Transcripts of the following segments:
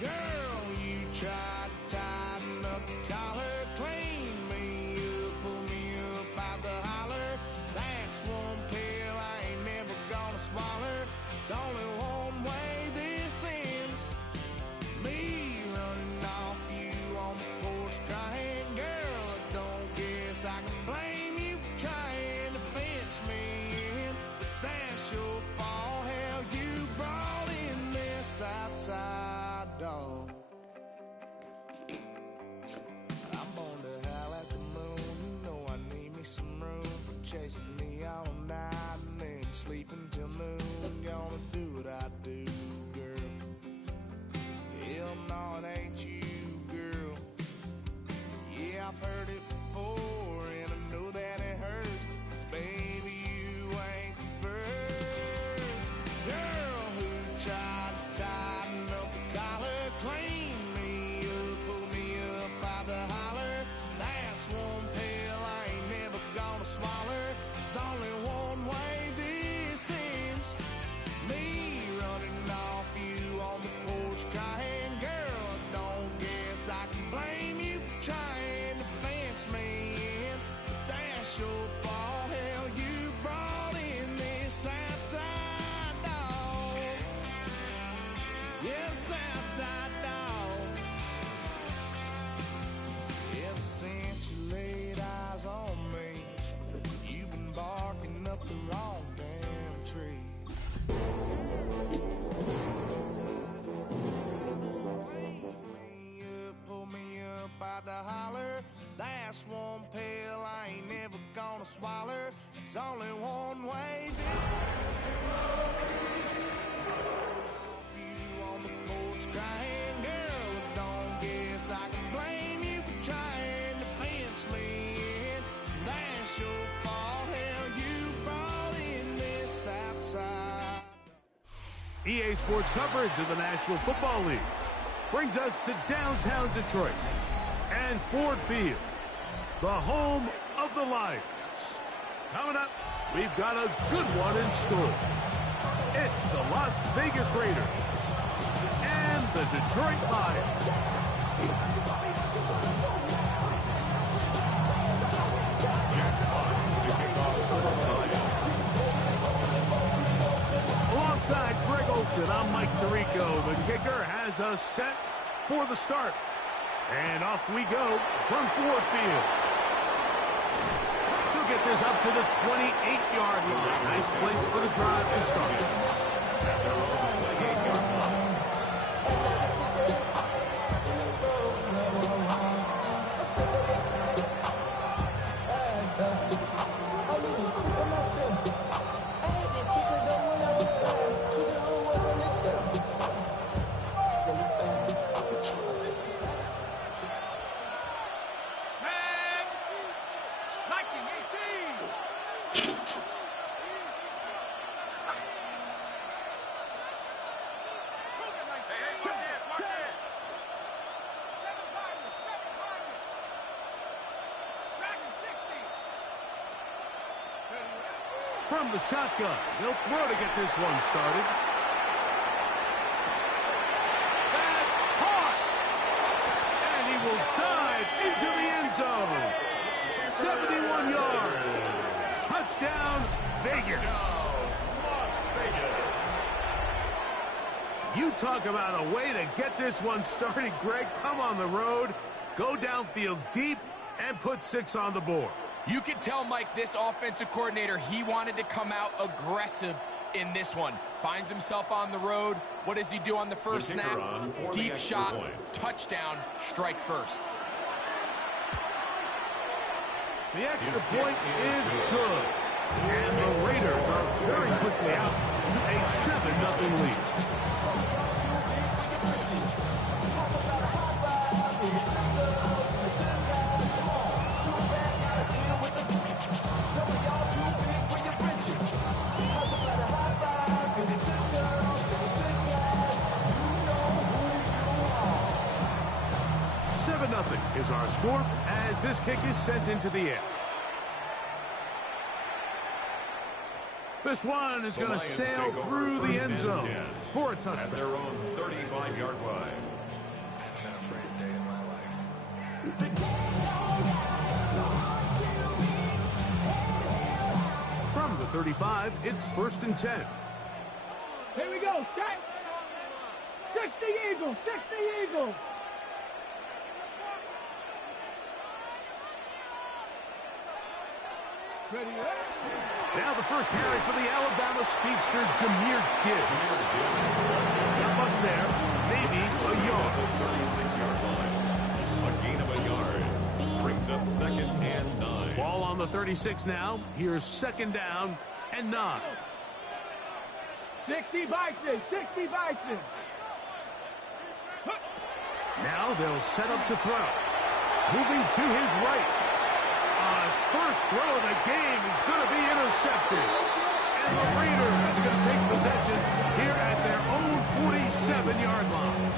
Girl, you try to tighten up the collar, clean me up, pull me up out the holler. That's one pill I ain't never gonna swallow. It's only one way this ends. Me running off you on the porch crying. Girl, I don't guess I can blame you for trying to fence me in. But that's your fault. Hell, you brought in this outside dog. I'm born to howl at the moon. You know I need me some room for chasing me all night and then sleeping till noon. Gonna do what I do, girl. Hell no, it ain't you, girl. Yeah, I've heard it before, and I know that it hurts. Baby, you ain't the first girl who tried to tighten up the collar, clean me up, pull me up out the holler. That's one pill I ain't never gonna swallow. It's only one way this ends. Me running off you on the porch crying. Girl, I don't guess I can blame you for trying to fence me in. But that's your fault. Hell, you brought in this outside dog. Yes, outside dog. Ever since you laid eyes on me, you've been barking up the wrong damn tree. Pull me up out the holler. That's one pill I ain't never gonna swallow. There's only one way you on the porch crying. Girl, I don't guess I can blame you for trying to fence me in. That's your fault. Hell, you brought in this outside. EA Sports coverage of the National Football League brings us to downtown Detroit and Ford Field, the home of the Lions. Coming up, we've got a good one in store. It's the Las Vegas Raiders and the Detroit Lions. Alongside Greg Olson, I'm Mike Tirico. The kicker has us set for the start. And off we go from Ford Field. He'll get this up to the 28-yard line. Nice place for the drive to start. From the shotgun, they'll throw to get this one started. That's caught! And he will dive into the end zone. 71 yards. Touchdown, Vegas. You talk about a way to get this one started, Greg. Come on the road, go downfield deep, and put 6 on the board. You can tell, Mike, this offensive coordinator, he wanted to come out aggressive in this one. Finds himself on the road. What does he do on the first snap? Deep shot, touchdown, strike first. The extra point is good. And the Raiders are very quickly out to a 7-0 lead. Nothing is our score as this kick is sent into the air. This one is going to sail through the end zone for a touchdown. At their own 35-yard line. From the 35, it's 1st and 10. Here we go, set. 60 Eagles, 60 Eagles. Ready, Now the first carry for the Alabama speedster, Jahmyr Gibbs. Not much there, maybe a yard. 36-yard line. A gain of a yard. Brings up 2nd and 9. Ball on the 36 now. Here's 2nd down and 9. 60 Bison, 60 Bison. Now they'll set up to throw. Moving to his right. First throw of the game is going to be intercepted. And the Raiders are going to take possession here at their own 47-yard line.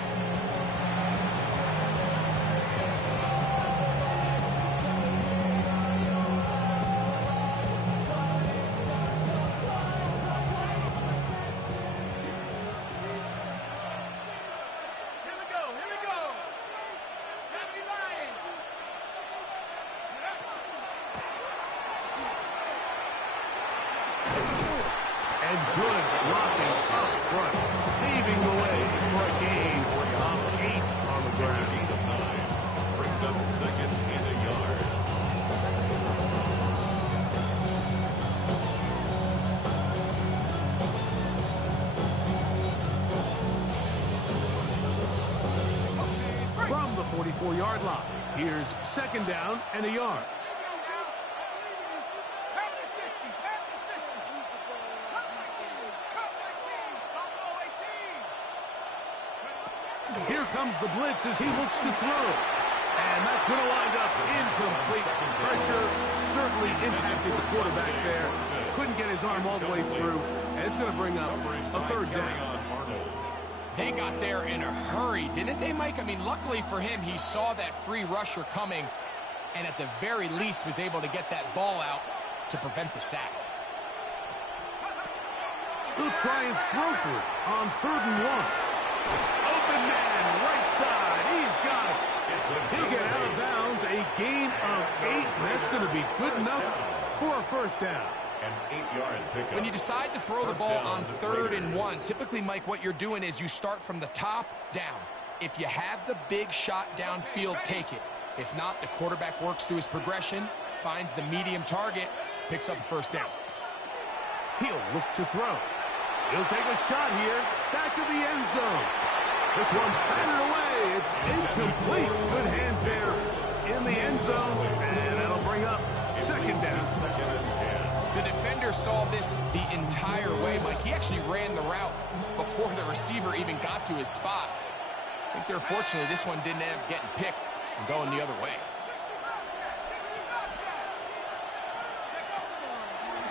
And good blocking up front, paving the way for a gain of 8 on the ground. It's a gain of 9. Brings up 2nd and a yard. From the 44-yard line, here's 2nd down and a yard. Here comes the blitz as he looks to throw. And that's going to wind up incomplete. Pressure certainly impacted the quarterback there. Couldn't get his arm all the way through. And it's going to bring up a 3rd down. They got there in a hurry, didn't they, Mike? I mean, luckily for him, he saw that free rusher coming and at the very least was able to get that ball out to prevent the sack. He'll try and throw for it on 3rd and 1. Open man, right side. He's got it. He'll get out of bounds. A gain of 8. And that's going to be good enough for a 1st down. An 8-yard pickup. When you decide to throw the ball on 3rd and 1, typically, Mike, what you're doing is you start from the top down. If you have the big shot downfield, take it. If not, the quarterback works through his progression, finds the medium target, picks up a 1st down. He'll look to throw. He'll take a shot here. Back to the end zone. This one batted away. It's incomplete. Good hands there in the end zone. And that'll bring up 2nd down. 2nd and 10. The defender saw this the entire way, Mike. He actually ran the route before the receiver even got to his spot. I think they're fortunate this one didn't end up getting picked and going the other way.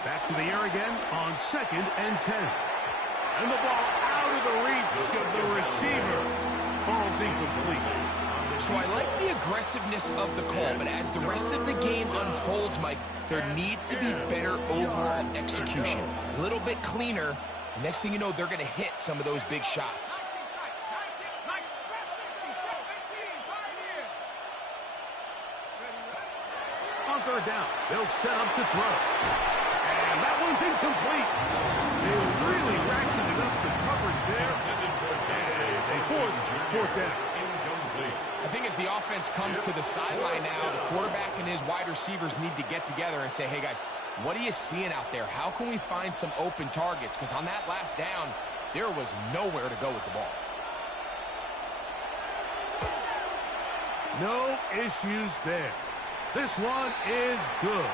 Back to the air again on 2nd and 10. And the ball out of the reach of the receiver. Falls incomplete. So I like the aggressiveness of the call, but as the rest of the game unfolds, Mike, there needs to be better overall execution. A little bit cleaner. Next thing you know, they're going to hit some of those big shots. On 3rd down, they'll set up to throw. And that one's incomplete. They really ratcheted up the coverage there. And they force 4th down. I think as the offense comes to the sideline now, the quarterback and his wide receivers need to get together and say, hey, guys, what are you seeing out there? How can we find some open targets? Because on that last down, there was nowhere to go with the ball. No issues there. This one is good.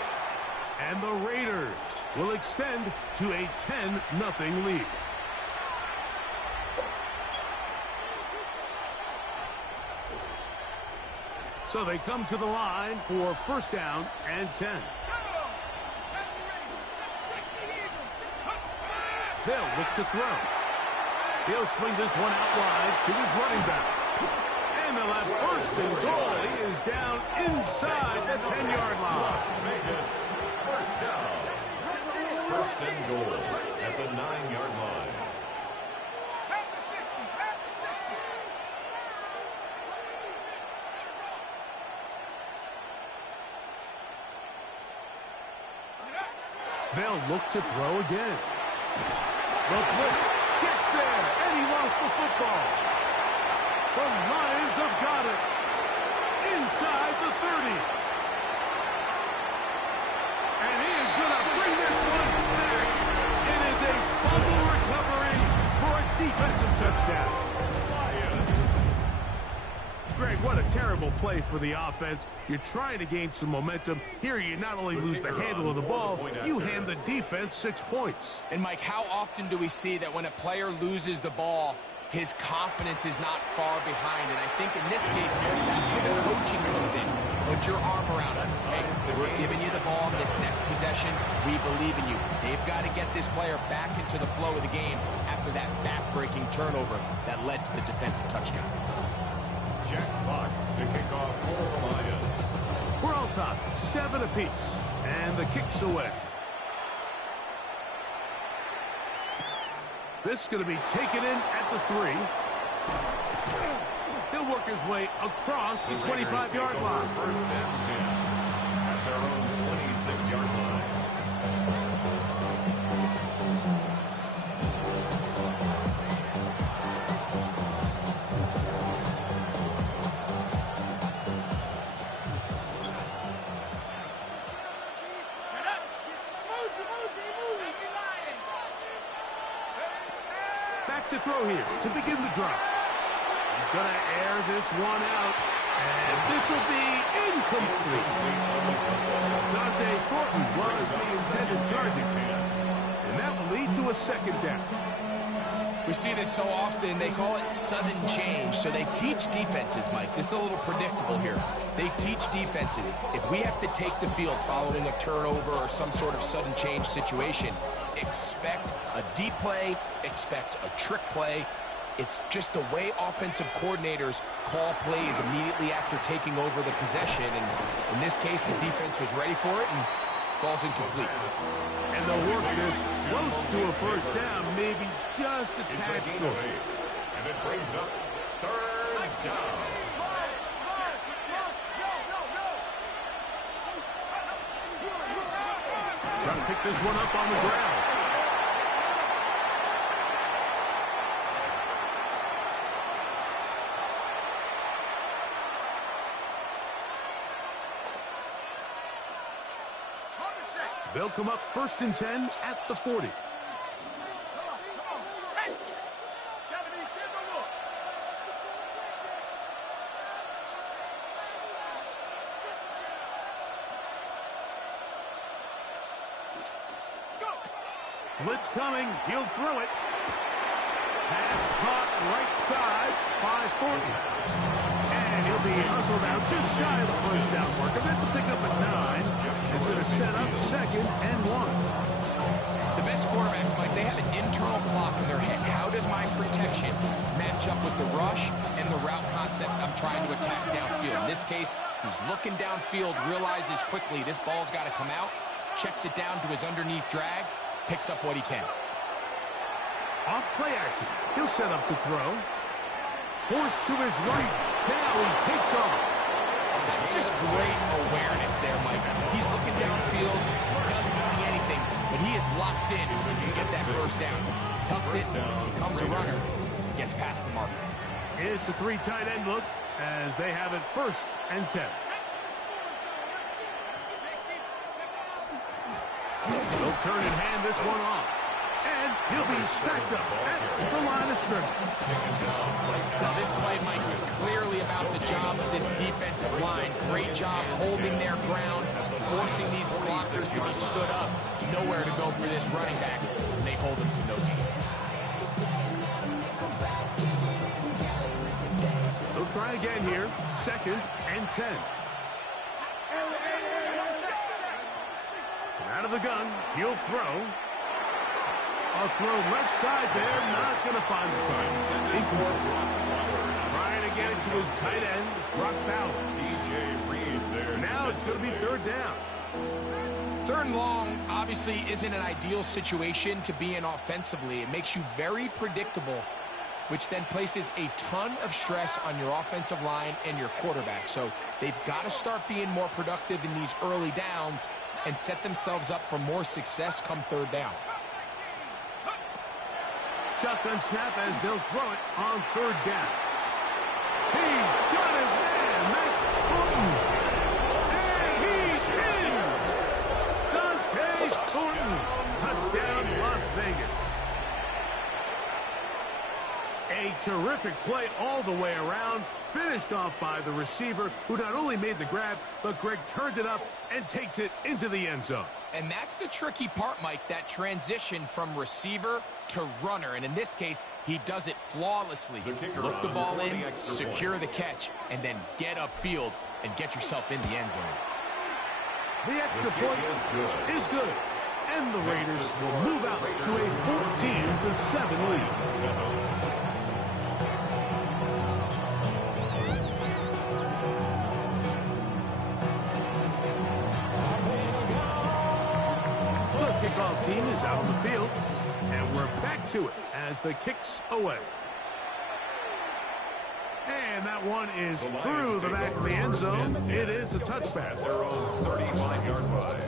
And the Raiders will extend to a 10-0 lead. So they come to the line for 1st down and 10. They'll look to throw. He'll swing this one out wide to his running back. And they'll have 1st and goal. He is down inside the 10-yard line. Las Vegas, 1st down. 1st and goal at the 9-yard line. They'll look to throw again. The blitz gets there, and he lost the football. The Lions have got it. Inside the 30. And he is going to bring this one back. It is a fumble recovery for a defensive touchdown. Greg, what a terrible play for the offense. You're trying to gain some momentum. Here you not only lose the handle of the ball, you hand the defense 6 points. And Mike, how often do we see that when a player loses the ball, his confidence is not far behind? And I think in this case, that's where the coaching comes in. Put your arm around him. Hey, we're giving you the ball this next possession. We believe in you. They've got to get this player back into the flow of the game after that back-breaking turnover that led to the defensive touchdown. Jack Fox to kick off for the Lions. We're all tied, 7 apiece, and the kick's away. This is going to be taken in at the 3. He'll work his way across the 25-yard line. First and 10 at their own 26-yard line. Back to throw here to begin the drive. He's going to air this one out, and this will be incomplete. Dante Thornton was the intended target, and that will lead to a second down. We see this so often. They call it sudden change. So they teach defenses, Mike. This is a little predictable here. They teach defenses. If we have to take the field following a turnover or some sort of sudden change situation, expect a deep play, expect a trick play. It's just the way offensive coordinators call plays immediately after taking over the possession. And in this case, the defense was ready for it and falls incomplete. And they'll work this close to a first down, maybe just a tad short. And it brings up third down. Trying to pick this one up on the ground. They'll come up first and 10 at the 40. Blitz coming. He'll throw it. Pass caught right side by Thornton. And he'll be hustled out just shy of the first down marker. That's a pickup at 9. It's going to set up 2nd and 1. The best quarterbacks, Mike, they have an internal clock in their head. How does my protection match up with the rush and the route concept I'm trying to attack downfield? In this case, he's looking downfield, realizes quickly this ball's got to come out, checks it down to his underneath drag, picks up what he can. Off play action. He'll set up to throw. Forced to his right. Now he takes off. That's just great awareness there, Mike. He's looking downfield, doesn't see anything, but he is locked in to get that first down. Tucks it, becomes a runner, gets past the marker. It's a 3 tight end look as they have it first and 10. They'll turn and hand this one off. And he'll be stacked up at the line of scrimmage. Now this play, Mike, was clearly about the job of this defensive line. Great job holding their ground, forcing these blockers to be stood up. Nowhere to go for this running back, and they hold him to no gain. They'll try again here. 2nd and 10. Out of the gun, he'll throw. A throw left side there, not going to find the target. Trying to get it to his tight end, Brock Bowers. DJ Reed there. Now it's going to be 3rd down. 3rd and long obviously isn't an ideal situation to be in offensively. It makes you very predictable, which then places a ton of stress on your offensive line and your quarterback. So they've got to start being more productive in these early downs and set themselves up for more success come third down. Shotgun snap as they'll throw it on third down. He's got his man, Max Thornton. And he's in! Dante Thornton. Touchdown, Las Vegas. A terrific play all the way around. Finished off by the receiver, who not only made the grab, but Greg turned it up and takes it into the end zone. And that's the tricky part, Mike, that transition from receiver to runner. And in this case, he does it flawlessly. Look the ball in, secure the catch, and then get upfield and get yourself in the end zone. The extra point is good. And the Raiders will move out to a 14-7 lead. Kickoff team is out on the field, and we're back to it as the kick's away. And that one is through the back of the end zone. It is a touchback. They're on 35-yard line.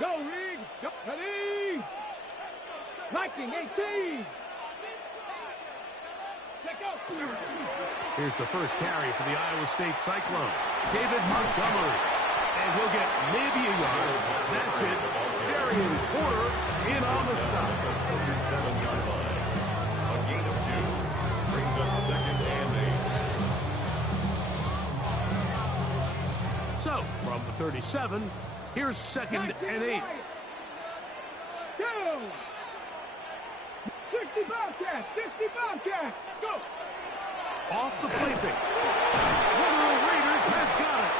Go, Reed. Go. Ready. Liking 18. Check out. Here's the first carry for the Iowa State Cyclone. David Montgomery. And he'll get maybe a yard. That's it. Darian Porter in on the stop. 37-yard line. A gain of 2. Brings up 2nd and 8. So, from the 37, here's 2nd and 8. Go. 65 cat. 65 cat. Go. Off the play fake. One of the Raiders has got it.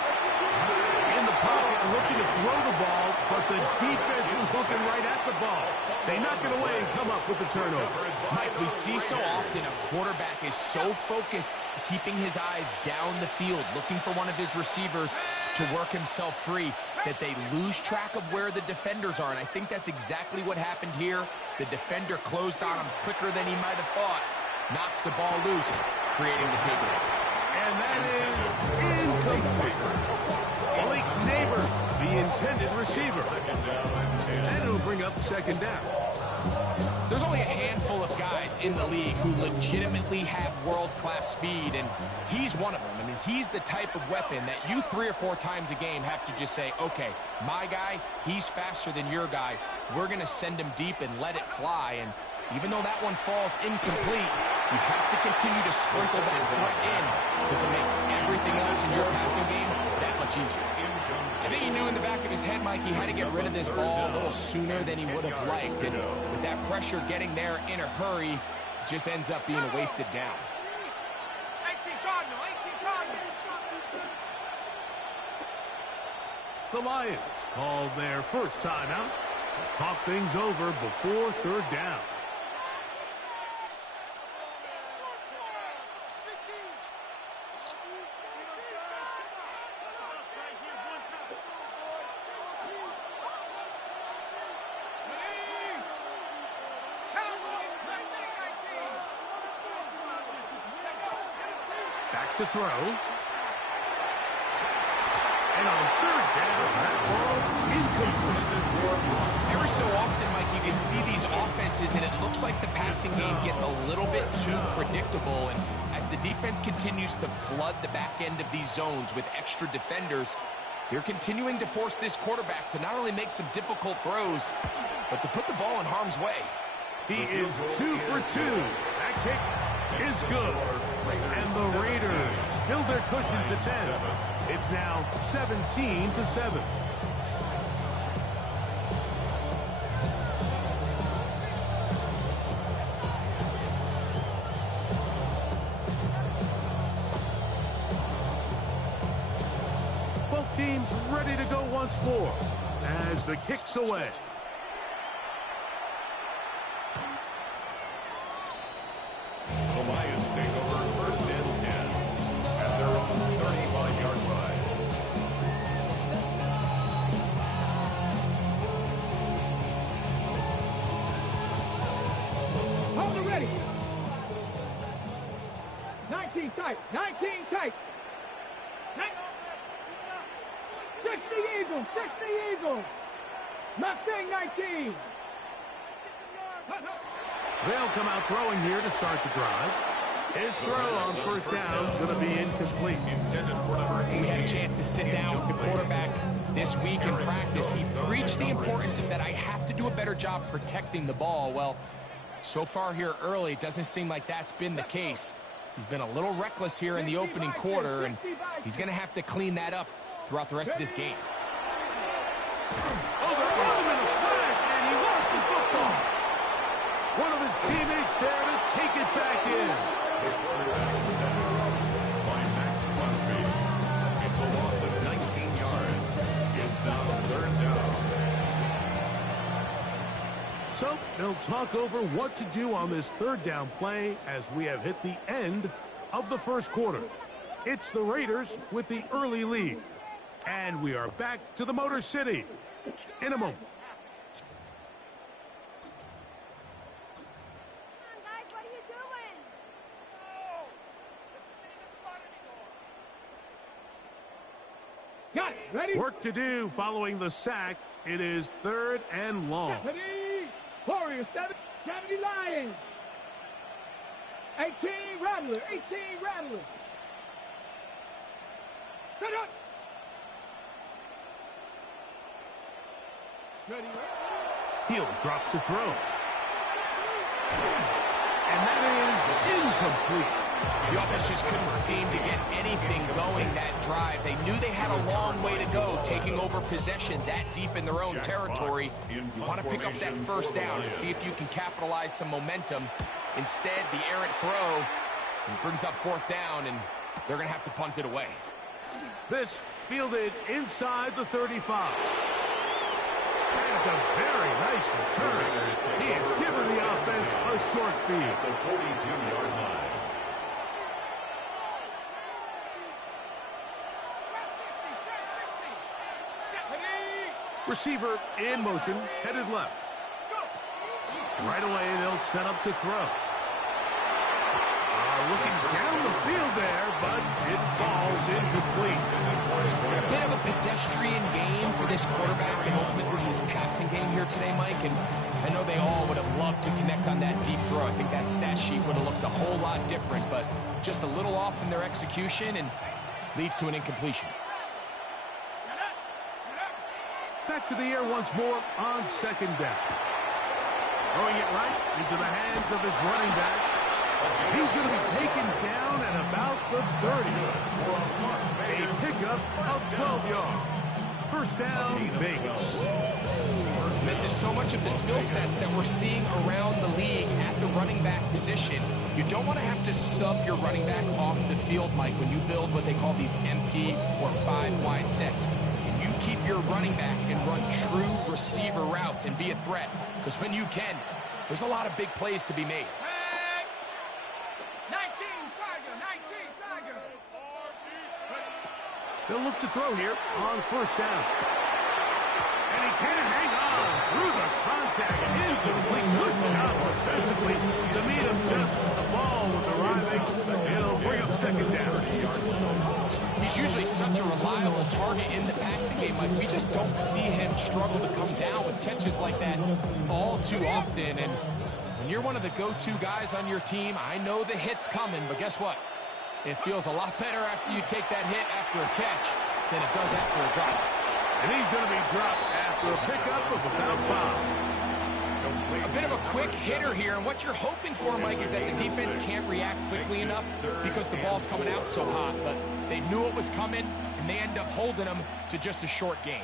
In the pocket, looking to throw the ball, but the defense was looking right at the ball. They knock it away and come up with the turnover. Mike, we see so often a quarterback is so focused, keeping his eyes down the field, looking for one of his receivers to work himself free, that they lose track of where the defenders are. And I think that's exactly what happened here. The defender closed on him quicker than he might have thought. Knocks the ball loose, creating the takeaway. And that is incomplete. Malik Neighbor, the intended receiver. And it'll bring up 2nd down. There's only a handful of guys in the league who legitimately have world-class speed, and he's one of them. I mean, he's the type of weapon that you 3 or 4 times a game have to just say, okay, my guy, he's faster than your guy. We're going to send him deep and let it fly. And even though that one falls incomplete, you have to continue to sprinkle that threat in because it makes everything else in your passing game that much easier. I think he knew in the back of his head, Mike, he had to get rid of this ball a little sooner than he would have liked. And with that pressure getting there in a hurry, it just ends up being a wasted down. 18 Cardinal. 18 Cardinal. The Lions call their first timeout to talk things over before 3rd down. Back to throw. And on 3rd down, that ball incomplete. Every so often, Mike, you can see these offenses, and it looks like the passing game gets a little bit too predictable. And as the defense continues to flood the back end of these zones with extra defenders, they're continuing to force this quarterback to not only make some difficult throws, but to put the ball in harm's way. He is 2 for 2. That kick is good. And the Raiders build their cushion to 10. It's now 17-7. Both teams ready to go once more as the kick's away. The Lions take over 1st and 10 at their own 35-yard 19 tight. 19 tight. 60 Eagles. 60 Eagles. Mustang 19. They'll come out throwing here to start the drive. His throw on first down is going to be incomplete. We had a chance to sit down with the quarterback this week in practice. He preached the importance of that I have to do a better job protecting the ball. Well, so far here early, it doesn't seem like that's been the case. He's been a little reckless here in the opening quarter, and he's going to have to clean that up throughout the rest of this game. Overthrown him in a flash, and he lost the football. One of his teammates there to take it back in. The quarterback is set by Max Crosby. It's a loss of 19 yards. It's now third down. So they'll talk over what to do on this third down play as we have hit the end of the first quarter. It's the Raiders with the early lead. And we are back to the Motor City in a moment. Got it. Ready? Work to do following the sack. It is third and long. Ready? Warriors 70 Lions. 18 Rattler. 18 Rattler. Set up. Ready? He'll drop to throw. And that is incomplete. The offense just couldn't seem to get anything going that drive. They knew they had a long way to go, taking over possession that deep in their own territory. You want to pick up that first down and see if you can capitalize some momentum. Instead, the errant throw brings up fourth down, and they're going to have to punt it away. This fielded inside the 35. That's a very nice return. He has given the offense a short field. The 42-yard line. Receiver in motion, headed left. Right away, they'll set up to throw. Looking down the field there, but it falls incomplete. A bit of a pedestrian game for this quarterback and ultimately his passing game here today, Mike. And I know they all would have loved to connect on that deep throw. I think that stat sheet would have looked a whole lot different, but just a little off in their execution and leads to an incompletion. Back to the air once more on second down. Throwing it right into the hands of his running back. He's going to be taken down at about the 30. A pickup of 12 yards. First down, Vegas. This is so much of the skill sets that we're seeing around the league at the running back position. You don't want to have to sub your running back off the field, Mike, when you build what they call these empty or 5-wide sets. And you keep your running back and run true receiver routes and be a threat. Because when you can, there's a lot of big plays to be made. 19 Tiger. They'll look to throw here on first down. And he can't hang on through the contact. Incomplete. Good job defensively to meet him just as the ball was arriving. It'll bring up second down. He's usually such a reliable target in the passing game. Like, we just don't see him struggle to come down with catches like that all too often. And when you're one of the go-to guys on your team, I know the hit's coming, but guess what? It feels a lot better after you take that hit after a catch than it does after a drop. And he's going to be dropped after a pickup of about 5. A bit of a quick hitter here, and what you're hoping for, Mike, is that the defense can't react quickly enough because the ball's coming out so hot. But they knew it was coming, and they end up holding them to just a short gain.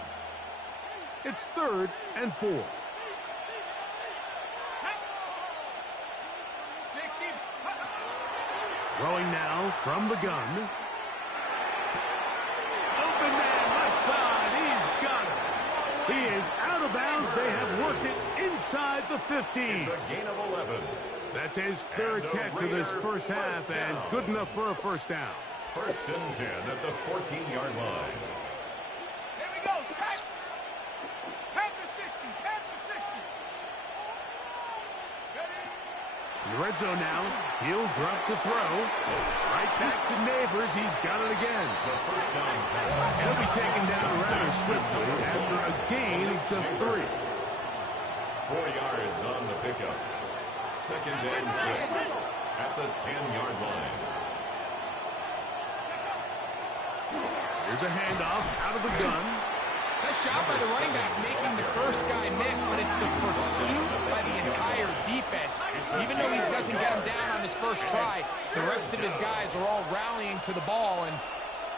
It's third and 4. Throwing now from the gun. Open man, left side. He's got it. He is out of bounds. They have worked it inside the 15. It's a gain of 11. That's his third catch of this first half, and good enough for a first down. First and 10 at the 14-yard line. Here we go. Set. Panther 60. In the red zone now, he'll drop to throw. Right back to Neighbors. He's got it again. He'll be taken down rather swiftly after a gain of just 3. 4 yards on the pickup. 2nd and 6 at the 10-yard line. Here's a handoff out of the gun. Nice job by the running back making the first guy miss, but it's the pursuit by the entire defense. Even though he doesn't get him down on his first try, the rest of his guys are all rallying to the ball, and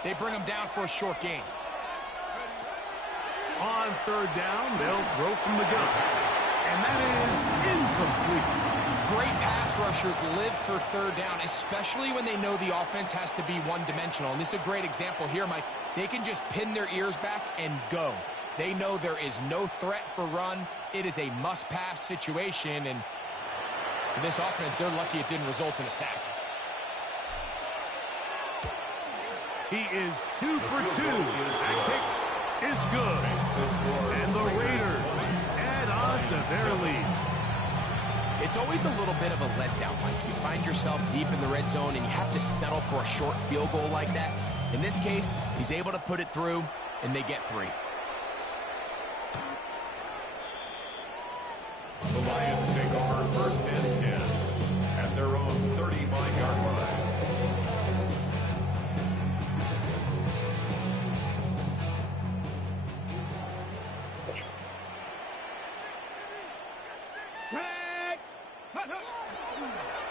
they bring him down for a short gain. On 3rd down, they'll throw from the gun. And that is incomplete. Great pass rushers live for 3rd down, especially when they know the offense has to be one-dimensional. And this is a great example here, Mike. They can just pin their ears back and go. They know there is no threat for run. It is a must-pass situation, and for this offense, they're lucky it didn't result in a sack. He is 2 for 2. That kick is good. And the Raiders add on to their lead. It's always a little bit of a letdown, Mike. You find yourself deep in the red zone, and you have to settle for a short field goal like that. In this case, he's able to put it through, and they get 3. The Lions take over 1st and 10 at their own 35-yard line.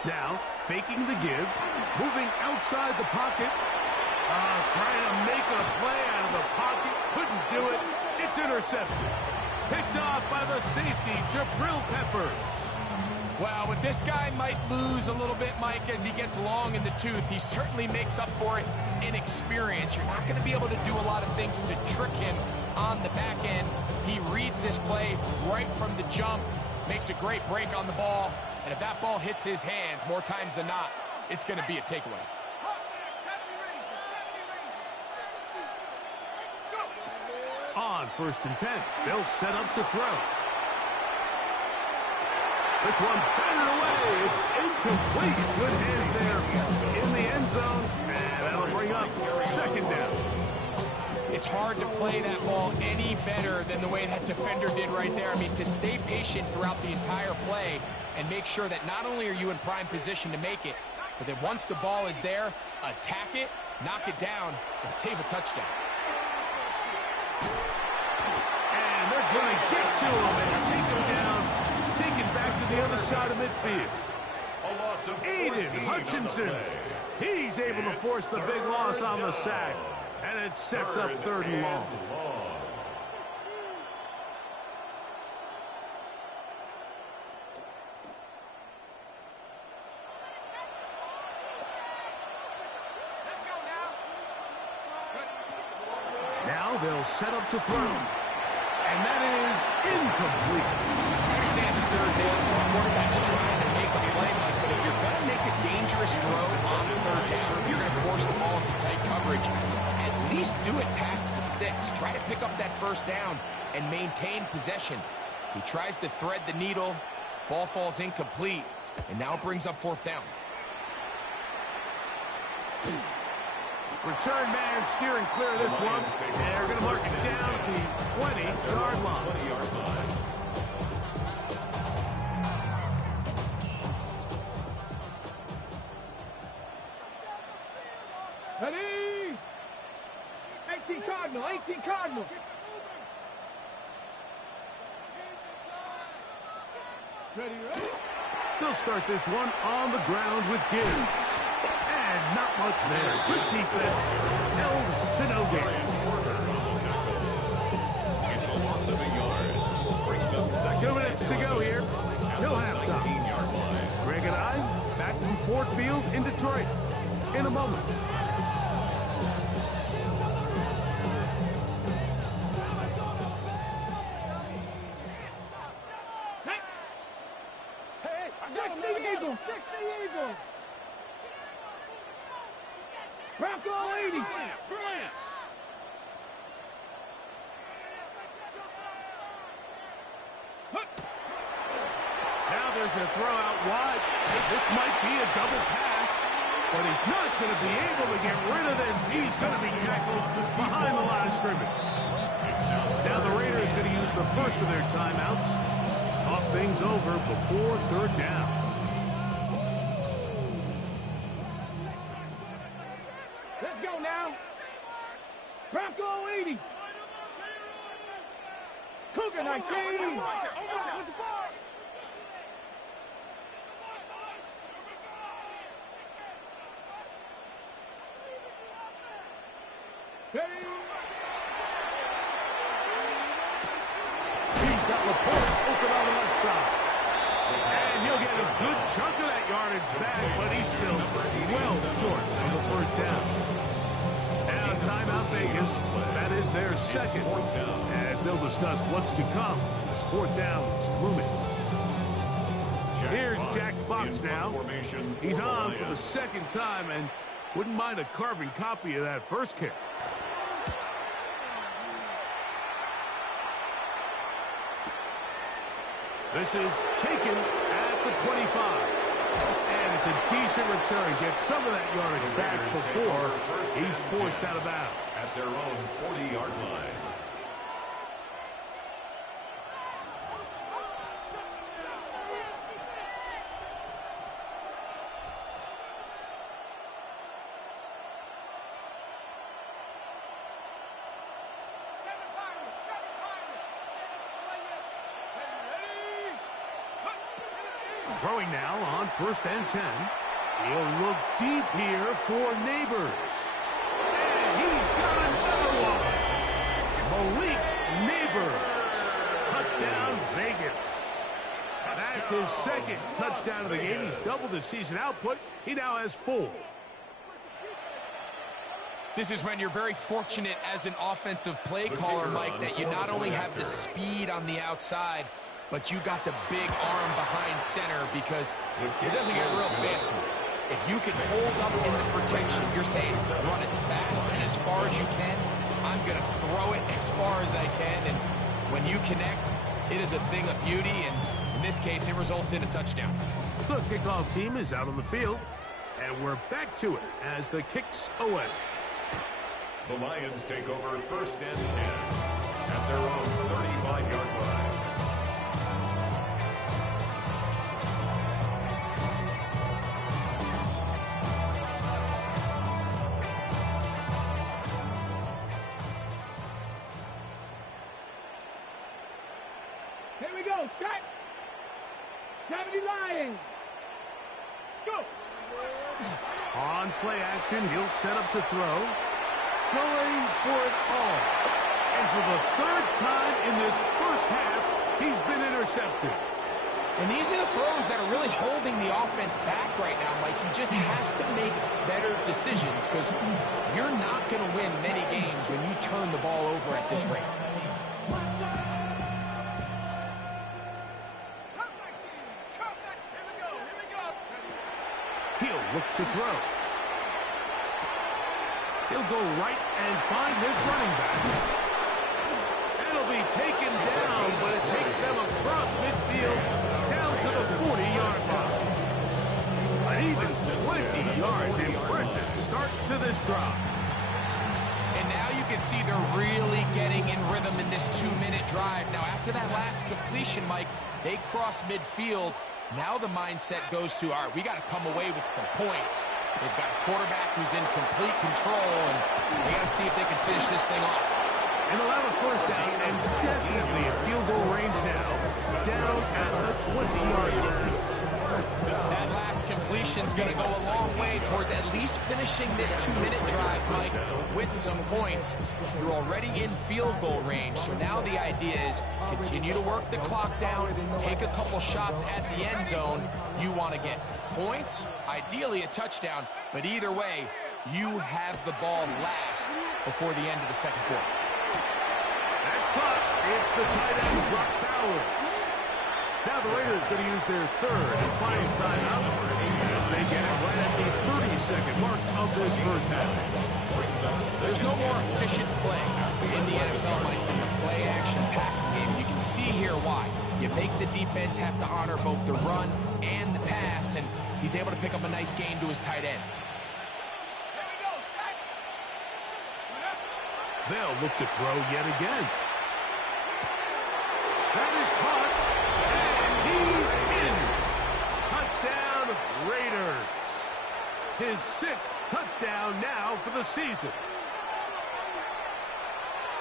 Now, faking the give, moving outside the pocket. Trying to make a play out of the pocket. Couldn't do it. It's intercepted. Picked off by the safety, Jabril Peppers. Well, but this guy might lose a little bit, Mike, as he gets long in the tooth. He certainly makes up for it in experience. You're not going to be able to do a lot of things to trick him on the back end. He reads this play right from the jump, makes a great break on the ball, and if that ball hits his hands more times than not, it's going to be a takeaway. On 1st and 10, they'll set up to throw. This one batted away. It's incomplete. Good hands there in the end zone, and that'll bring up 2nd down. It's hard to play that ball any better than the way that defender did right there. I mean, to stay patient throughout the entire play and make sure that not only are you in prime position to make it, but that once the ball is there, attack it, knock it down, and save a touchdown. And they're going to get to him and take him down, take it back to the other side of midfield. Aiden Hutchinson, he's able to force the big loss on the sack, and it sets up 3rd and long. Now they'll set up to throw. And that is incomplete. I understand it's 3rd down. The quarterback's trying to make a play, but if you're going to make a dangerous throw on 3rd down, if you're going to force the ball into tight coverage, at least do it past the sticks. Try to pick up that 1st down and maintain possession. He tries to thread the needle. Ball falls incomplete, and now it brings up 4th down. Return man steering clear of this one. They're going to mark it down at the 20-yard line. Ready? 18 Cardinal, 18 Cardinal. Ready? They'll start this one on the ground with Gibbs. And not much there. Good defense. Held to no gain. It's a loss of a yard. Brings up 2 2 minutes to go here. Till halftime. 19-yard line. Greg and I back from Ford Field in Detroit in a moment. Fix the Eagles. Bronco 80. Now there's a throw out wide. This might be a double pass, but he's not going to be able to get rid of this. He's going to be tackled behind the line of scrimmage. Now the Raiders going to use the first of their timeouts. Talk things over before third down. Let's go now. Bronco 80. Cougar 19. He's got Laporte open on the left side. And he'll get a good chunk of that yardage back, but he's still well short of the first down. Now timeout Vegas. That is their second, as they'll discuss what's to come. This fourth down is looming. Here's Jack Fox now. He's on for the second time and wouldn't mind a carbon copy of that first kick. This is taken at the 25. And it's a decent return. Gets some of that yardage back before he's forced out of bounds. At their own 40-yard line. Throwing now on 1st and 10. He'll look deep here for Neighbors. And he's got another one. Malik Neighbors. Touchdown, Vegas. That's his second touchdown of the game. He's doubled his season output. He now has 4. This is when you're very fortunate as an offensive play caller, Mike, that you not only have the speed on the outside, but you got the big arm behind center, because it doesn't get real fancy. If you can hold up in the protection, you're saying run as fast and as far as you can. I'm going to throw it as far as I can, and when you connect, it is a thing of beauty, and in this case, it results in a touchdown. The kickoff team is out on the field, and we're back to it as the kick's away. The Lions take over 1st and 10 at their own 35-yard line. Here we go. Set. 70 Lions. Go. On play action, he'll set up to throw. Going for it all. And for the 3rd time in this first half, he's been intercepted. And these are the throws that are really holding the offense back right now, Mike. He just has to make better decisions, because you're not going to win many games when you turn the ball over at this rate. He'll look to throw. He'll go right and find his running back. And he'll be taken down, but it takes them across midfield down to the 40-yard line. An even 20 yards. Impressive start to this drive. And now you can see they're really getting in rhythm in this 2-minute drive. Now, after that last completion, Mike, they cross midfield. Now the mindset goes to, all right, we got to come away with some points. They've got a quarterback who's in complete control, and they got to see if they can finish this thing off. And they'll have a first down, and definitely a field goal range now, down at the 20-yard line. That last completion's going to go a long way towards at least finishing this 2-minute drive, Mike, with some points. You're already in field goal range, so now the idea is continue to work the clock down, take a couple shots at the end zone. You want to get points, ideally a touchdown, but either way, you have the ball last before the end of the second quarter. That's caught. It's the tight end, Brock Bowers. Now the Raiders going to use their 3rd and final timeout as they get it right at the 30-second mark of this first half. There's no more efficient play in the NFL, Mike, than the play-action passing game. You can see here why. You make the defense have to honor both the run and the pass, and He's able to pick up a nice gain to his tight end. They'll look to throw yet again. That is caught, and he's in. Touchdown, Raiders. His 6th touchdown now for the season.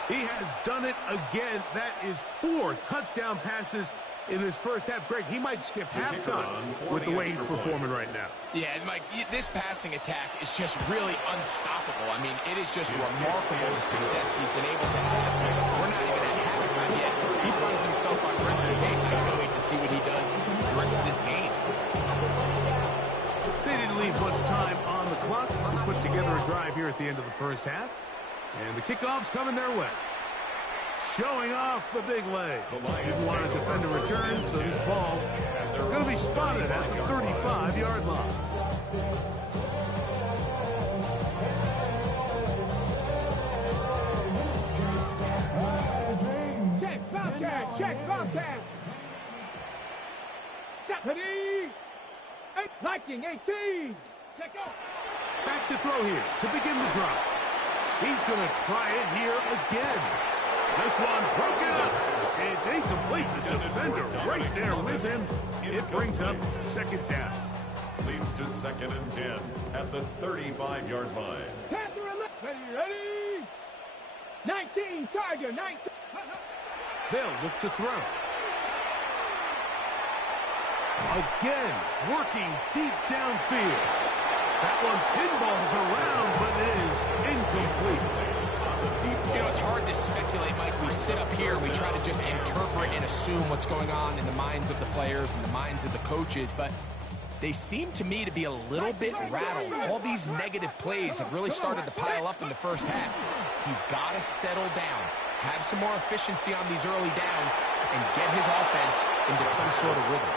He has done it again. That is 4 touchdown passes in his first half. Greg, he might skip halftime with the way he's performing right now. Yeah, Mike, this passing attack is just really unstoppable. I mean, it is just remarkable the success he's been able to have. We're not even at halftime yet. He finds himself on record pace. I can't wait to see what he does the rest of this game. They didn't leave much time on the clock to put together a drive here at the end of the first half. And the kickoff's coming their way. Showing off the big leg. Didn't want to defend a return, so this ball is going to be spotted at the 35-yard line. Check, Bobcat, check, Bobcat. Stephanie, Viking 18. Check out. Back to throw here to begin the drive. He's going to try it here again. This one broken up. It's incomplete. The defender right there with him. It brings up 2nd down. Leads to 2nd and 10 at the 35-yard line. Ready? 19, Tiger, 19. They'll look to throw. Again, working deep downfield. That one pinballs around, but is incomplete. You know, it's hard to speculate, Mike. We sit up here, we try to just interpret and assume what's going on in the minds of the players and the minds of the coaches, but they seem to me to be a little bit rattled. All these negative plays have really started to pile up in the first half. He's got to settle down, have some more efficiency on these early downs, and get his offense into some sort of rhythm.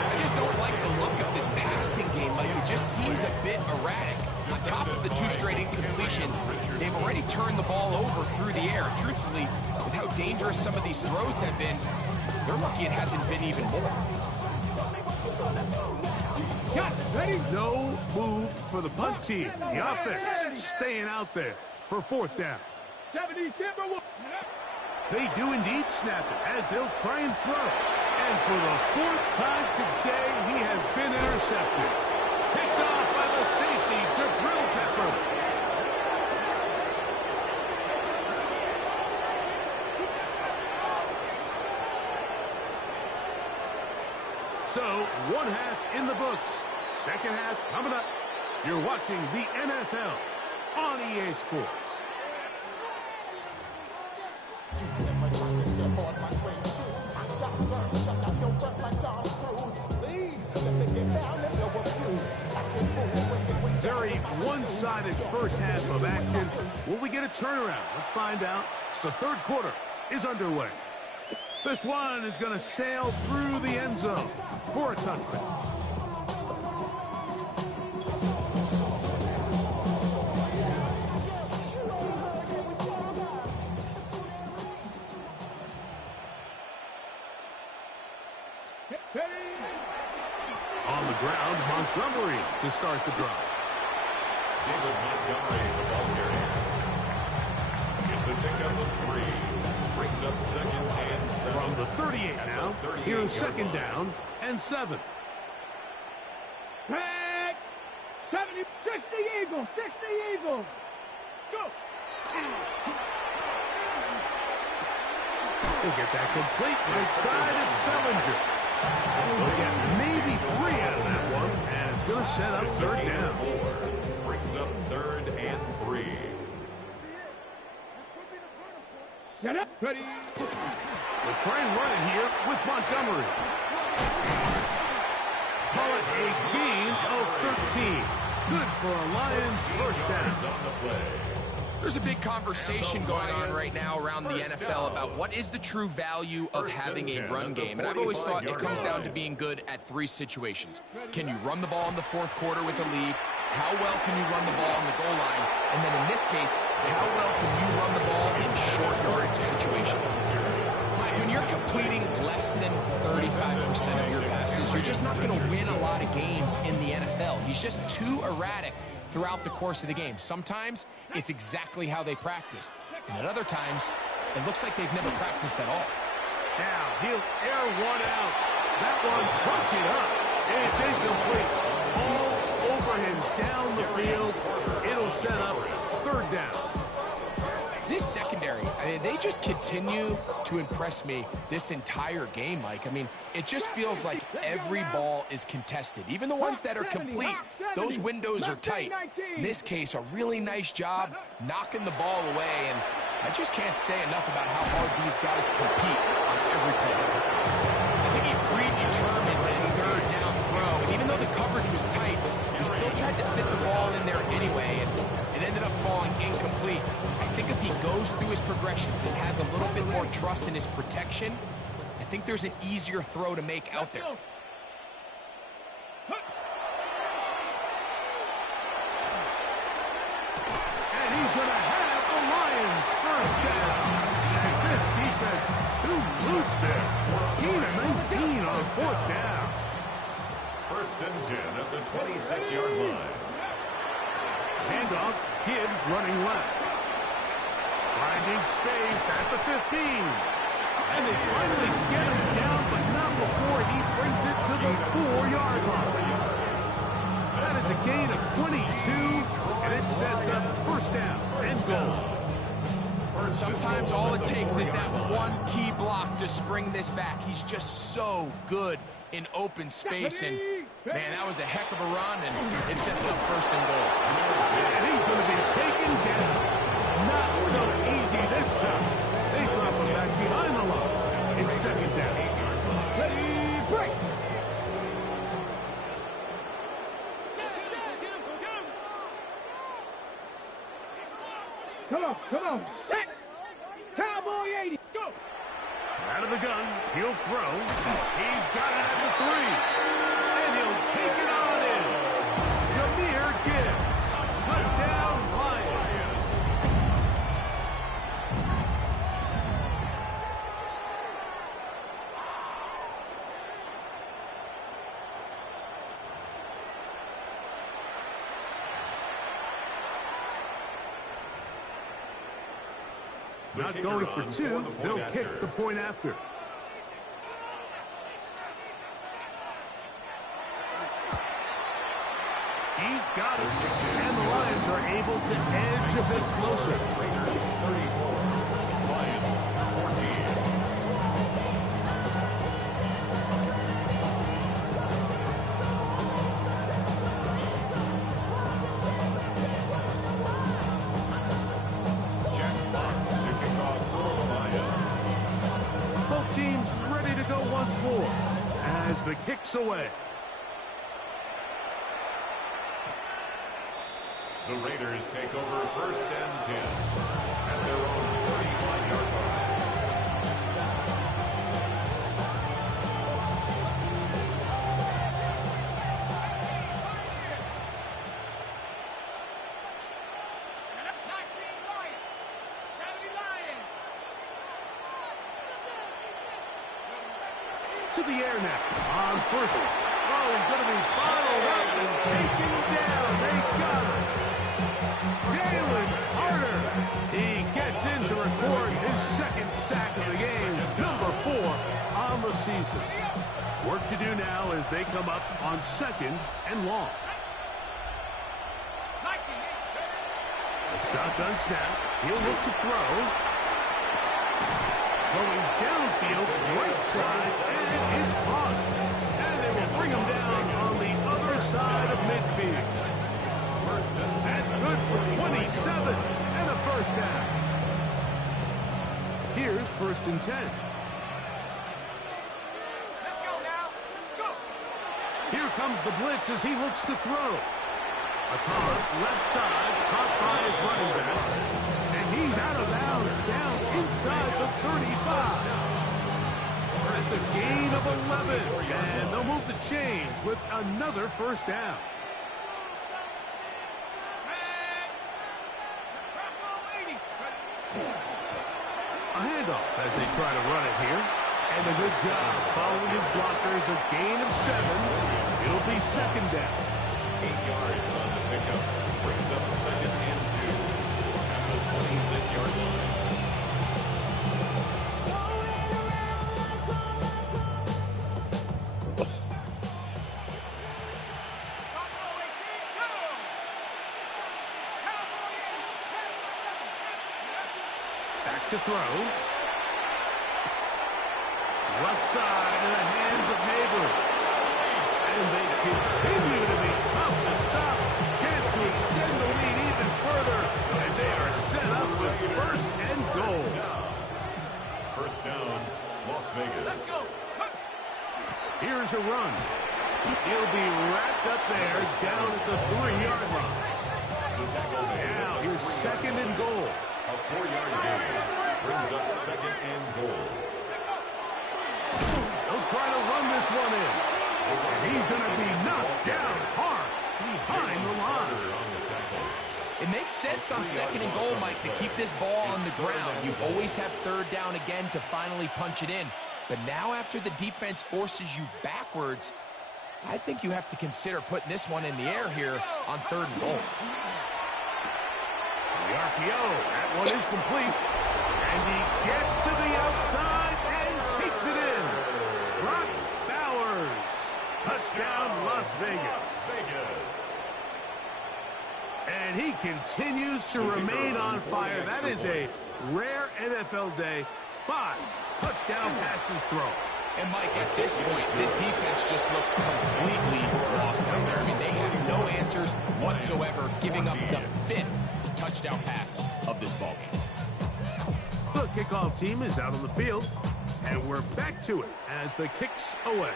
I just don't like the look of this passing game. Like, it just seems a bit erratic. On top of the 2 straight incompletions, they've already turned the ball over through the air. Truthfully, with how dangerous some of these throws have been, they're lucky it hasn't been even more. Ready? No move for the punt team. The offense staying out there for 4th down. 70 Timberwolves. They do indeed snap it as they'll try and throw. And for the 4th time today, he has been intercepted. Picked off by the safety, Jabril Peppers. So, 1 half in the books. 2nd half coming up. You're watching the NFL on EA Sports. Very one-sided first half of action. Will we get a turnaround? Let's find out. The 3rd quarter is underway. This one is going to sail through the end zone for a touchback. On the ground, Montgomery to start the drive. David Montgomery, the ball carrier. It's a pickup of 3. Brings up 2nd and 7. From the 38 now, here's 2nd down and 7. Back. 70, 60 Eagles, 60 Eagles. Go. We'll get that complete. Right side, it's Bellinger. We'll get maybe 3 out of that one, and it's going to set up 3rd down. Brings up 3rd and 3. Set up. Ready. We'll try and run it here with Montgomery. Call it a gain of 13. Good for a Lions first down. On the play. There's a big conversation going on right now around the NFL about what is the true value of having a run game. And I've always thought it comes down to being good at 3 situations. Can you run the ball in the 4th quarter with a lead? How well can you run the ball on the goal line? And then in this case, how well can you run the ball in short yardage situations? When you're completing less than 35% of your passes, you're just not going to win a lot of games in the NFL. He's just too erratic throughout the course of the game. Sometimes it's exactly how they practiced, and at other times it looks like they've never practiced at all. Now he'll air one out. That one broken up. It's incomplete. All over him down the field. It'll set up third down. This secondary, I mean, they just continue to impress me this entire game, Mike. I mean, it just feels like every ball is contested. Even the ones that are complete, those windows are tight. In this case, a really nice job knocking the ball away, and I just can't say enough about how hard these guys compete on every play. I think he predetermined that third down throw, and even though the coverage was tight, he still tried to fit the ball in there anyway, and it ended up falling incomplete. I think if he goes through his progressions and has a little bit more trust in his protection, I think there's an easier throw to make out there. And he's going to have the Lions first down. As this defense too loose there. Gain of 19 on fourth down. First and 10 at the 26-yard line. Handoff, Gibbs running left. Finding space at the 15. And they finally get him down, but not before he brings it to the 4-yard line. That is a gain of 22, and it sets up first down and goal. Sometimes all it takes is that one key block to spring this back. He's just so good in open space, and man, that was a heck of a run, and it sets up first and goal. And he's going to be taken down. Not so easy this time. They drop him back behind the line in second down. Ready, break. Come on, set. Cowboy 80, go. Out of the gun, he'll throw. He's got it at the 3. And he'll take it on in. Jahmyr Gibbs. Touchdown, Lions. Not going for 2, they'll kick the point after. He's got it, and the Lions are able to edge a bit closer. Raiders 34, Lions 14. Jack Fox to kick off for the Lions. Both teams ready to go once more as the kick's away. The Raiders take over first and 10 at their own 35-yard line. To the air now on first. Oh, he's going to be bottled up and taken down. They got him. Jalen Carter. He gets in to record his second sack of the game, number 4 on the season. Work to do now as they come up on second and long. A shotgun snap. He'll look to throw. Going downfield, right side, and it's caught. And they will bring him down on the other side of midfield. That's good for 27 and a first down. Here's first and 10. Let's go now. Go. Here comes the blitz as he looks to throw. A toss left side, caught by his running back. And he's out of bounds, down inside the 35. That's a gain of 11. And they'll move the chains with another first down. A handoff as they try to run it here. And a good job following his blockers, a gain of 7. It'll be second down. 8 yards on the pickup. Brings up second and 2 at the 26-yard line. Back to throw. Left side in the hands of Neighbors. And they continue to be tough to stop. Chance to extend the lead even further as they are set up with first and goal. First down, Las Vegas. Let's go. Here's a run. He'll be wrapped up there down at the 3-yard line. Now here's second and goal. A 4-yard gain brings up second and goal. They'll try to run this one in. And he's going to be knocked down hard behind the line. It makes sense on second and goal, Mike, to keep this ball on the ground. You always have third down again to finally punch it in. But now after the defense forces you backwards, I think you have to consider putting this one in the air here on third and goal. The RPO, that one is complete. And he gets to the outside and takes it in. Brock Bowers. Touchdown, Las Vegas. And he continues to remain on fire. That is a rare NFL day. 5 touchdown passes thrown. And, Mike, at this point, the defense just looks completely lost out there. I mean, they have no answers whatsoever, giving up the 5th touchdown pass of this ballgame. The kickoff team is out on the field, and we're back to it as the kick's away.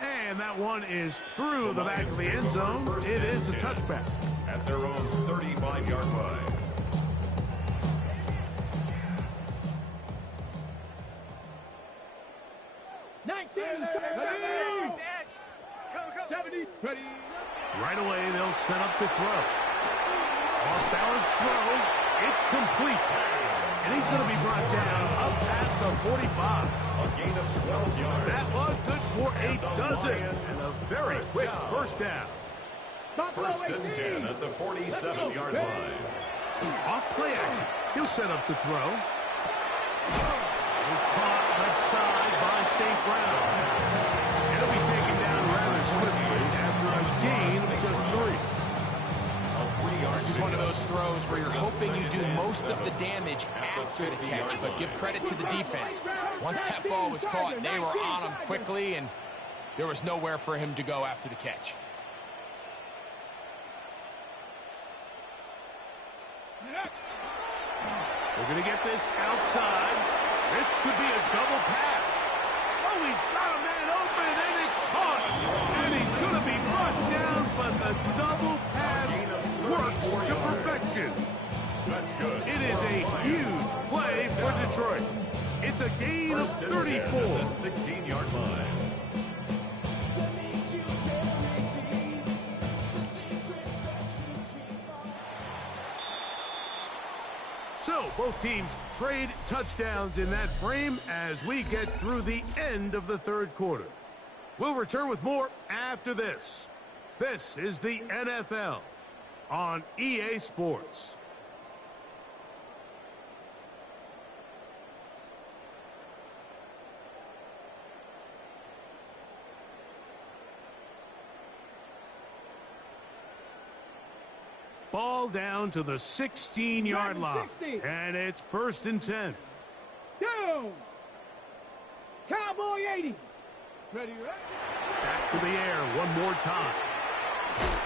And that one is through the back of the end zone. It is a touchback. At their own 35-yard line. Right away, they'll set up to throw. Off-balance throw. It's complete. And he's going to be brought down up past the 45. A gain of 12 yards. That one good for a dozen. And a very quick first down. First and 10 at the 47-yard line. Off play action. He'll set up to throw. Is caught left side by St. Brown. And he'll be taken down rather swiftly after a gain of just 3. This is one of those throws where you're hoping you do most of the damage after the catch, but give credit to the defense. Once that ball was caught, they were on him quickly, and there was nowhere for him to go after the catch. We're going to get this outside. This could be a double pass. Oh, he's got a man open, and it's caught. And he's going to be brought down, but the double pass works to perfection. That's good. It is a huge play for Detroit. It's a gain of 34. At the 16-yard line. So, both teams trade touchdowns in that frame as we get through the end of the third quarter. We'll return with more after this. This is the NFL on EA Sports. Ball down to the 16-yard line, and it's first and 10. Down. Cowboy 80. Ready, right? Back to the air one more time.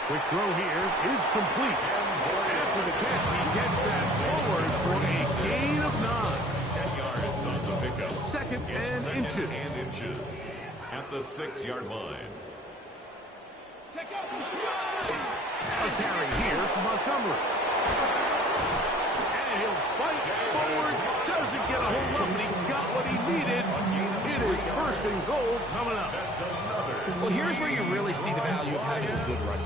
Quick throw here is complete. After the catch, he gets that forward for a gain of 9. 10 yards on the pickup. Second It's and second inches. and inches at the 6-yard line. A carry here from Montgomery. And he'll fight forward. Doesn't get a hold up, but he got what he needed. It is first and goal coming up. Well, here's where you really see the value of having a good run.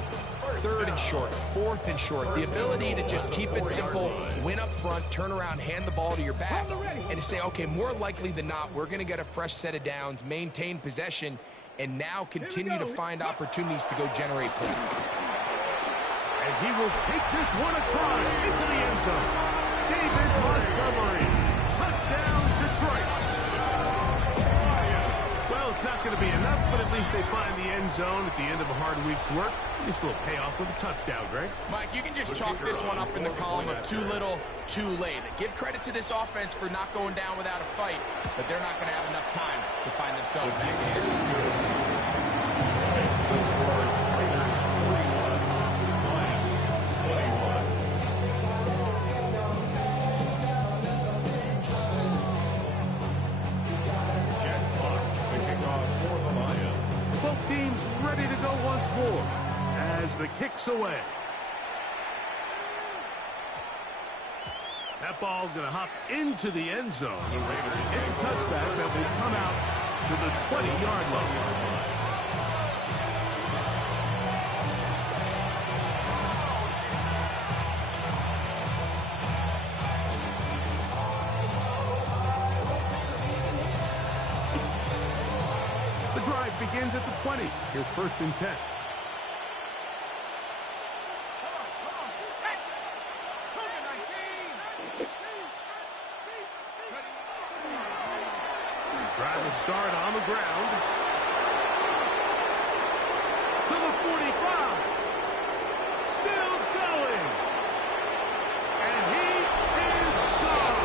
3rd and short, 4th and short. The ability to just keep it simple, win up front, turn around, hand the ball to your back, and to say, okay, more likely than not, we're going to get a fresh set of downs, maintain possession, and now continue to find opportunities to go generate points. And he will take this one across into the end zone. David Montgomery. Touchdown, Detroit. Well, it's not going to be enough, but at least they find the end zone at the end of a hard week's work. This will pay off with a touchdown, Greg. Mike, you can just chalk this one up in the column of too little, too late. Give credit to this offense for not going down without a fight, but they're not going to have enough time to find themselves back in this one. Both teams ready to go once more as the kick's away. That ball going to hop into the end zone. It's a touchback that will come out to the 20-yard line. The drive begins at the 20. Here's 1st and 10. Drive will start on the ground. To the 45. Still going. And he is gone.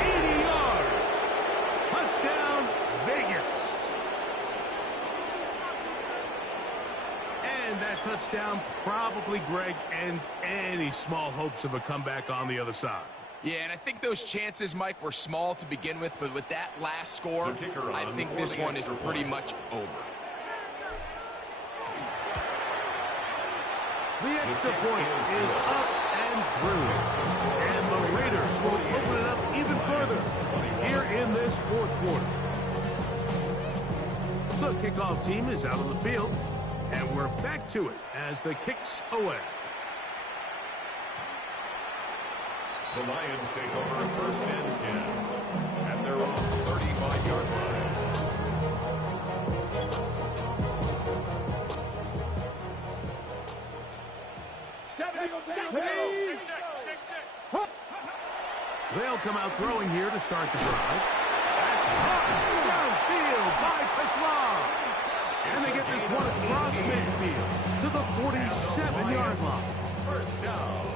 80 yards. Touchdown, Vegas. And that touchdown probably, Greg, ends any small hopes of a comeback on the other side. Yeah, and I think those chances, Mike, were small to begin with, but with that last score, I think this one is pretty much over. The extra point is up and through. And the Raiders will open it up even further here in this 4th quarter. The kickoff team is out on the field, and we're back to it as the kick's away. The Lions take over 1st and 10, and they're on the 35-yard line. They'll come out throwing here to start the drive. That's caught downfield by Tesla. And they get this one across midfield to the 47-yard line. 1st down.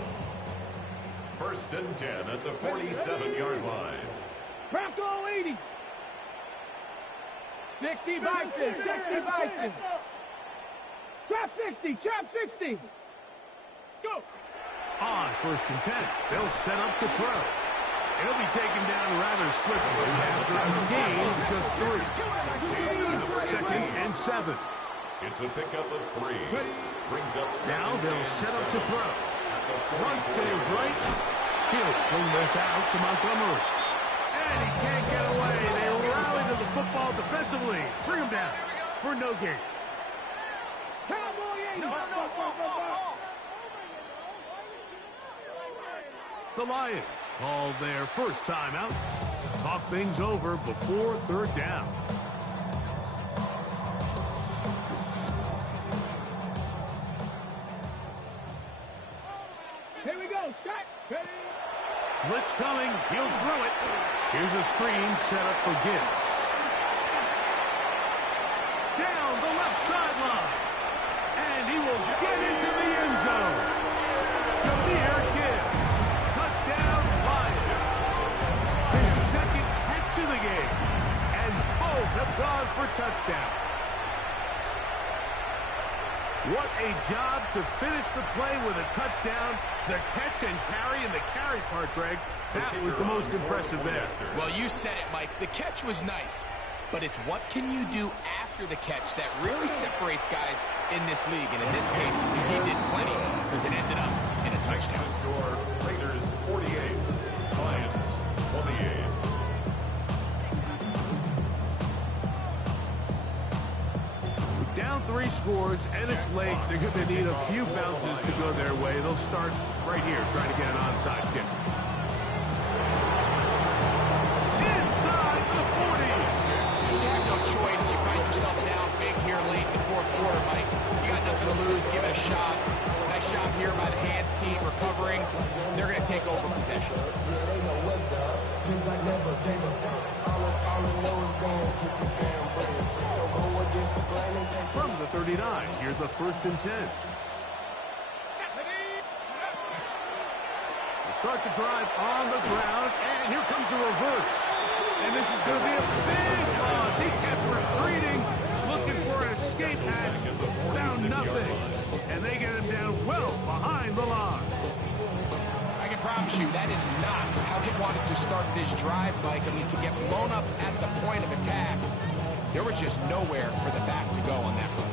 1st and 10 at the 47-yard line. Crack all 80. 60 Bison, 60 Bison. Trap 60, trap 60. Go. On 1st and 10, they'll set up to throw. He'll be taken down rather swiftly after a gain of just 3. 2nd and 7. It's a pickup of 3. Brings up 7. Now they'll set up to throw. Front to his right. He'll swing this out to Montgomery. And he can't get away. They rally to the football defensively. Bring him down for no gain. Cowboy 80. The Lions call their first timeout. Talk things over before 3rd down. Here we go. Strike. Ready. Blitz coming. He'll throw it. Here's a screen set up for Gibbs. Down the left sideline. And he will get into the end zone. Jahmyr Gibbs. Touchdown, Lions. His 2nd catch of the game. And both have gone for touchdowns. What a job to finish the play with a touchdown. The catch and carry, and the carry part, Greg, that was the most impressive there. Well, you said it, Mike. The catch was nice, but it's what can you do after the catch that really separates guys in this league. And in this case, he did plenty because it ended up in a touchdown. Score, Raiders 48, Lions 28. Down 3 scores, and it's late. They're going to need a few bounces to go their way. They'll start right here, trying to get an onside kick. Inside the 40. You have no choice. You find yourself down big here late in the fourth quarter, Mike. You got nothing to lose. Give it a shot. Nice job here by the hands team recovering. They're going to take over possession. From the 39, here's a 1st and 10. We'll start the drive on the ground, and here comes a reverse. And this is going to be a big loss. He kept retreating, looking for an escape hatch, found nothing. And they get him down well behind the line. I can promise you that is not how he wanted to start this drive, Mike. I mean, to get blown up at the point of attack, there was just nowhere for the back to go on that run.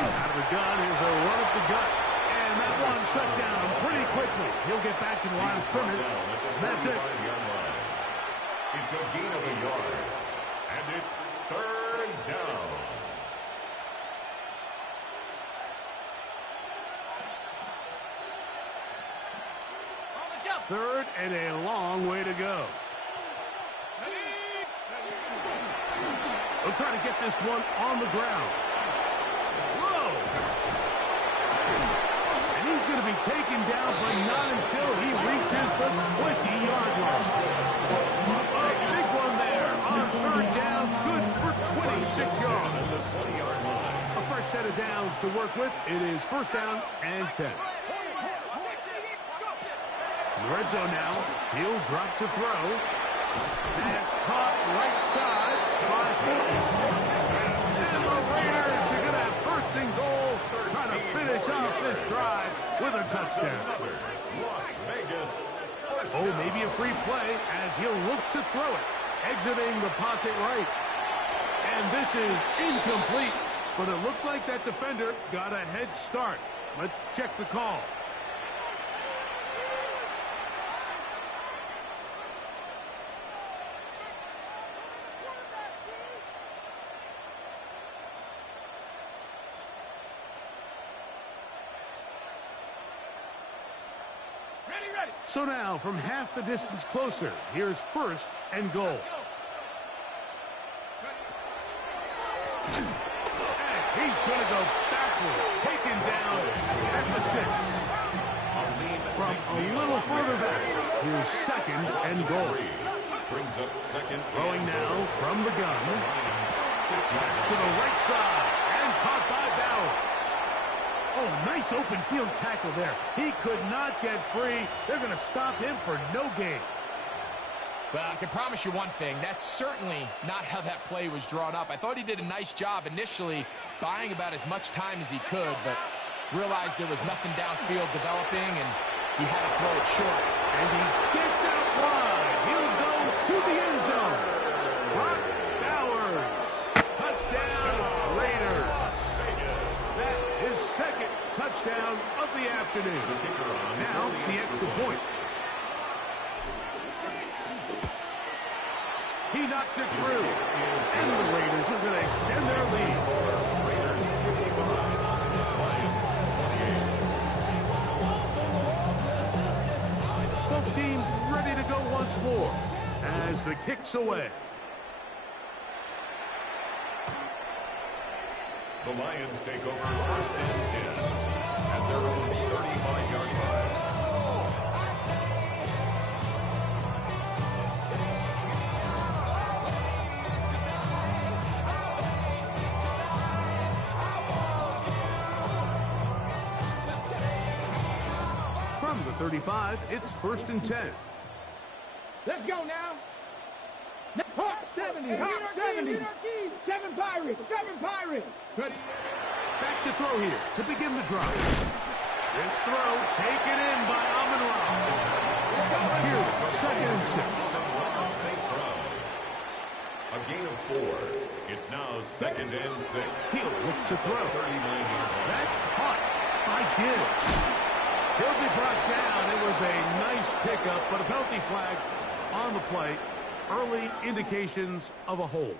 Out of the gun, here's a run up the gut. And that one shut down pretty quickly. He'll get back to the line of scrimmage. That's it. It's a gain of a yard. And it's 3rd down. Third and a long way to go. They'll try to get this one on the ground. Whoa! And he's going to be taken down, but not until he reaches the 20-yard line. A big one there on 3rd down. Good for 26 yards. A fresh set of downs to work with. It is 1st down and 10. Red zone now. He'll drop to throw. Pass caught right side by Fulton. And the Raiders are going to have 1st and goal, trying to finish off this drive with a touchdown. Las Vegas. Oh, maybe a free play as he'll look to throw it, exiting the pocket right. And this is incomplete, but it looked like that defender got a head start. Let's check the call. So now, from half the distance closer, here's 1st and goal. And he's going to go backward, taken down at the 6. From a little further back, here's 2nd and goal. Brings up 2nd. Throwing now from the gun. To the right side, and caught by Bowers. Oh, nice open field tackle there. He could not get free. They're going to stop him for no gain. Well, I can promise you one thing. That's certainly not how that play was drawn up. I thought he did a nice job initially buying about as much time as he could, but realized there was nothing downfield developing, and he had to throw it short. And he gets out wide. He'll go to the end zone. Brock Bowers. Touchdown, Raiders. That is 2nd touchdown of the afternoon. Now, the extra point. He knocks it through. And the Raiders are going to extend their lead. Both teams ready to go once more as the kick's away. The Lions take over 1st and 10 at their own 35-yard line. From the 35, it's 1st and 10. Let's go now. Hawk 70, Hawk 70. 7 Pirates, 7 Pirates. Good. Back to throw here to begin the drive. This throw taken in by Amon-Ra. Here's 2nd and 6. A gain of 4. It's now 2nd and 6. He'll look to throw. 39-yard line. That's caught by Gibbs. He'll be brought down. It was a nice pickup, but a penalty flag on the play. Early indications of a hold.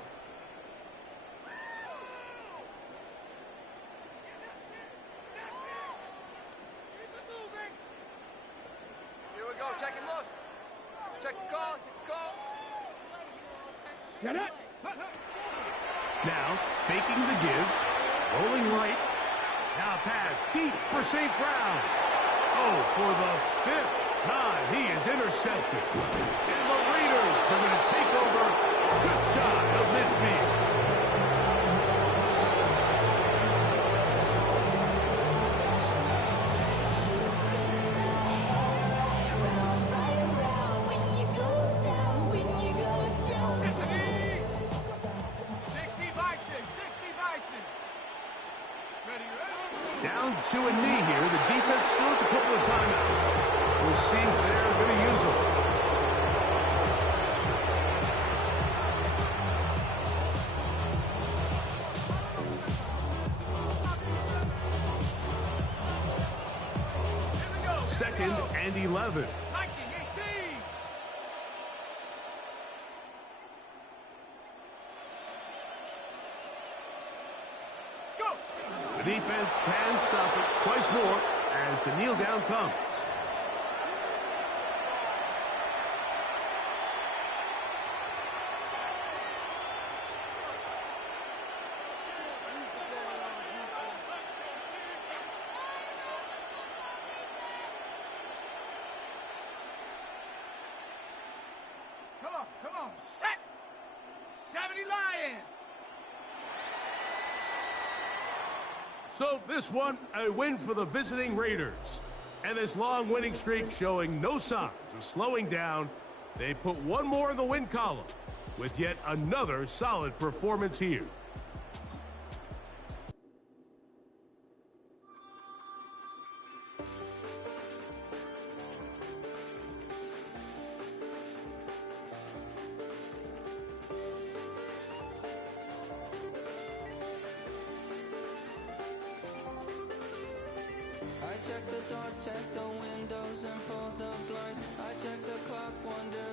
Here we go, check and look. Check the call, check the call. Get it. Now, faking the give, rolling right. Now pass deep for St. Brown. Oh, for the 5th time, he is intercepted. And the Raiders are going to take over just shy of midfield. Down to a knee here. The defense still has a couple of timeouts. We'll see if they're going to use them. Second and 11. The defense can stop it twice more as the kneel down comes. Come on, set. 70 Lion. So this one, a win for the visiting Raiders. And this long winning streak showing no signs of slowing down. They put one more in the win column with yet another solid performance here. I check the doors, check the windows, and pull the blinds. I check the clock, wondering.